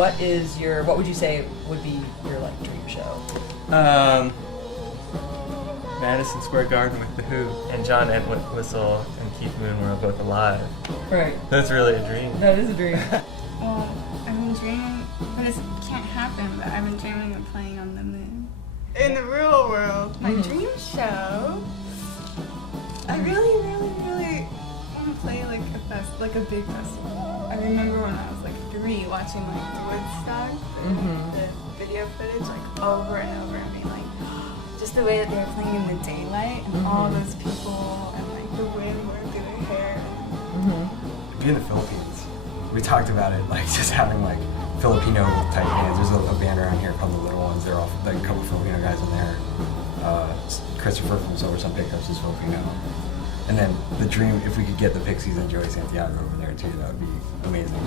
what would you say would be your like dream show? Madison Square Garden with The Who. And John Entwistle and Keith Moon were both alive. Right. That's really a dream. That is a dream. Well, I've been dreaming, but it can't happen, but I've been dreaming of playing on the moon. In the real world, my dream show, I really, really, really want to play like a big festival. I remember when I was like 3 watching like the Woodstock, the video footage like over and over and being like, just the way that they were playing in the daylight and all those people and like the wind going through their hair. Being in the Philippines, we talked about it like just having like Filipino type bands. There's a band around here called The Little Ones. They're all like a couple Filipino guys in there. Christopher from Silver Sun Pickups is Filipino. And then the dream, if we could get the Pixies and Joey Santiago over there too, that would be amazing.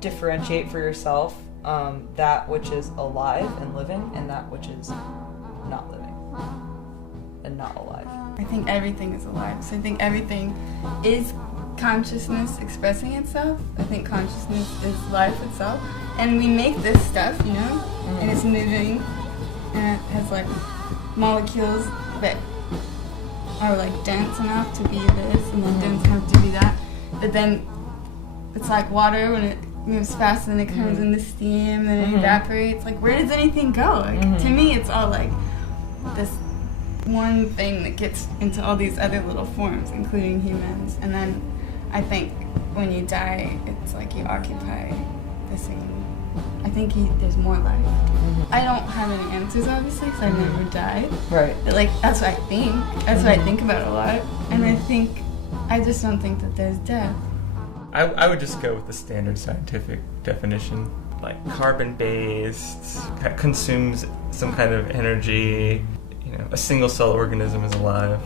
Differentiate for yourself that which is alive and living and that which is not living and not alive. I think everything is alive. So I think everything is consciousness expressing itself. I think consciousness is life itself. And we make this stuff, you know, and it's moving and it has like molecules that are like dense enough to be this and then dense enough to be that. But then it's like water when it moves fast and it comes into steam and it evaporates. Like, where does anything go? Like, to me, it's all like this one thing that gets into all these other little forms, including humans. And then I think when you die, it's like you occupy the same. I think there's more life. I don't have any answers, obviously, because I've never died. Right. But like, that's what I think. That's what I think about a lot. And I just don't think that there's death. I would just go with the standard scientific definition, like carbon-based, consumes some kind of energy. You know, a single-cell organism is alive,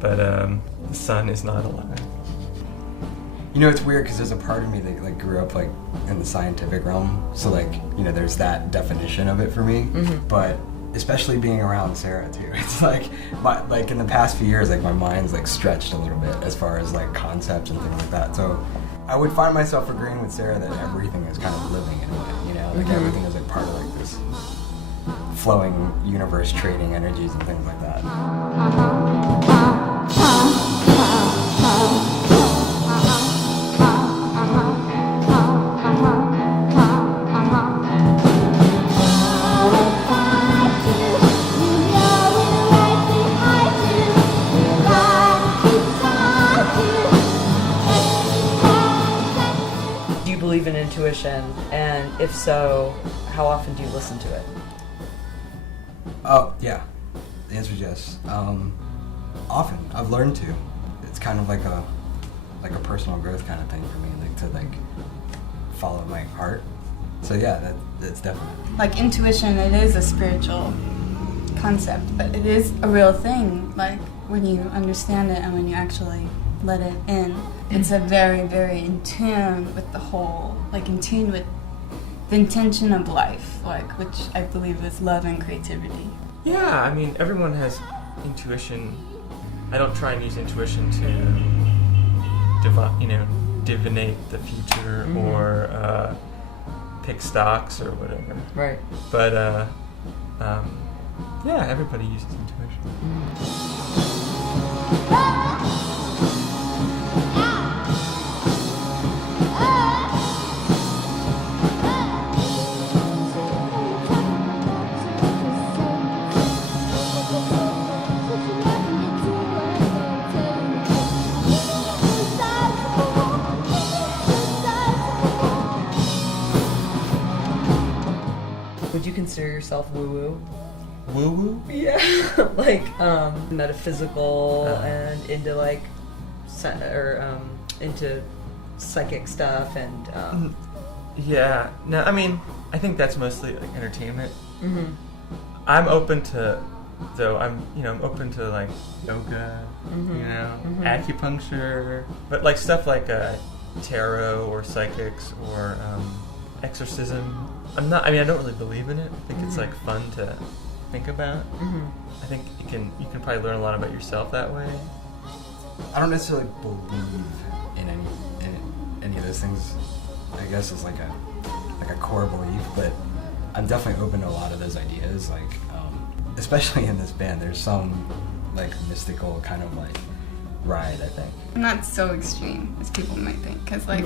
but the sun is not alive. You know, it's weird because there's a part of me that like grew up like in the scientific realm, so like, you know, there's that definition of it for me. But especially being around Sarah too, it's like in the past few years, like my mind's like stretched a little bit as far as like concepts and things like that. So I would find myself agreeing with Sarah that everything is kind of living in a way, you know, like everything is like part of like this flowing universe, trading energies and things like that. Believe in intuition, and if so, how often do you listen to it? Oh, yeah. The answer is yes. Often. I've learned to. It's kind of like a personal growth kind of thing for me, like to like follow my heart. So yeah, that's definitely. Like intuition, it is a spiritual concept, but it is a real thing. Like when you understand it and when you actually let it in, it's a very, very in tune with the whole, like in tune with the intention of life, like, which I believe is love and creativity. Yeah, I mean, everyone has intuition. I don't try and use intuition to divinate the future or pick stocks or whatever. Right. But yeah, everybody uses intuition. Would you consider yourself woo-woo? Woo-woo? Yeah. Like, metaphysical and into like, into psychic stuff and. Yeah. No, I mean, I think that's mostly like entertainment. Mm-hmm. I'm open to, though. I'm open to like yoga, acupuncture, but like stuff like tarot or psychics or exorcism. I don't really believe in it. I think it's like fun to think about. I think you can probably learn a lot about yourself that way. I don't necessarily believe in any of those things. I guess is like a core belief, but I'm definitely open to a lot of those ideas. Like, especially in this band, there's some like mystical kind of like ride. I think Not so extreme as people might think, because like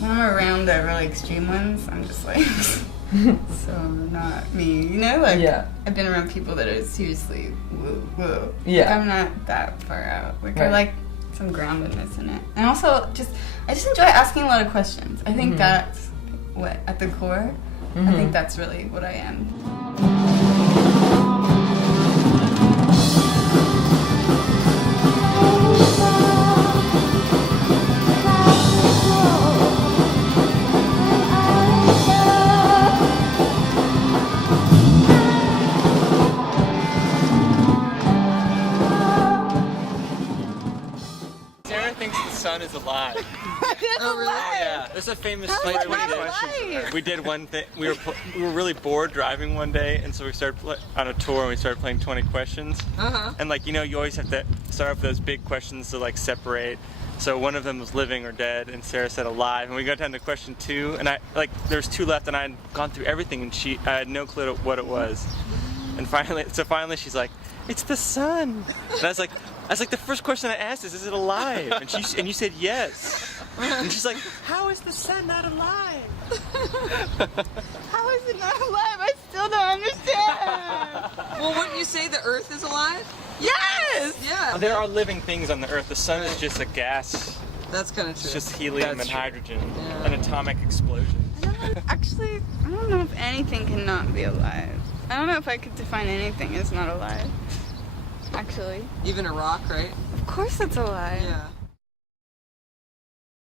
when I'm around the really extreme ones, I'm just like, so not me, you know? Like, Yeah. I've been around people that are seriously woo. Yeah. Like, I'm not that far out. Like, I Right. like some groundedness in it. And also, I just enjoy asking a lot of questions. I think that's what, at the core, I think that's really what I am. Sarah thinks the sun is alive. Oh, really? Yeah, there's a famous How story is we that did. alive? We did one thing. We were really bored driving one day, and so we started on a tour and we started playing 20 questions. And like you always have to start off with those big questions to like separate. So one of them was living or dead, and Sarah said alive. And we got down to question 2, and there's 2 left, and I had gone through everything, and I had no clue what it was. And finally she's like, "It's the sun." And I was like, the first question I asked is it alive? And you said yes. And she's like, how is the sun not alive? How is it not alive? I still don't understand. Well, wouldn't you say the Earth is alive? Yes! Yeah. There are living things on the Earth. The sun is just a gas. That's kind of true. It's just helium That's and true. hydrogen, Yeah. an atomic explosion. Actually, I don't know if anything cannot be alive. I don't know if I could define anything as not alive. Actually. Even a rock, right? Of course it's alive. Yeah.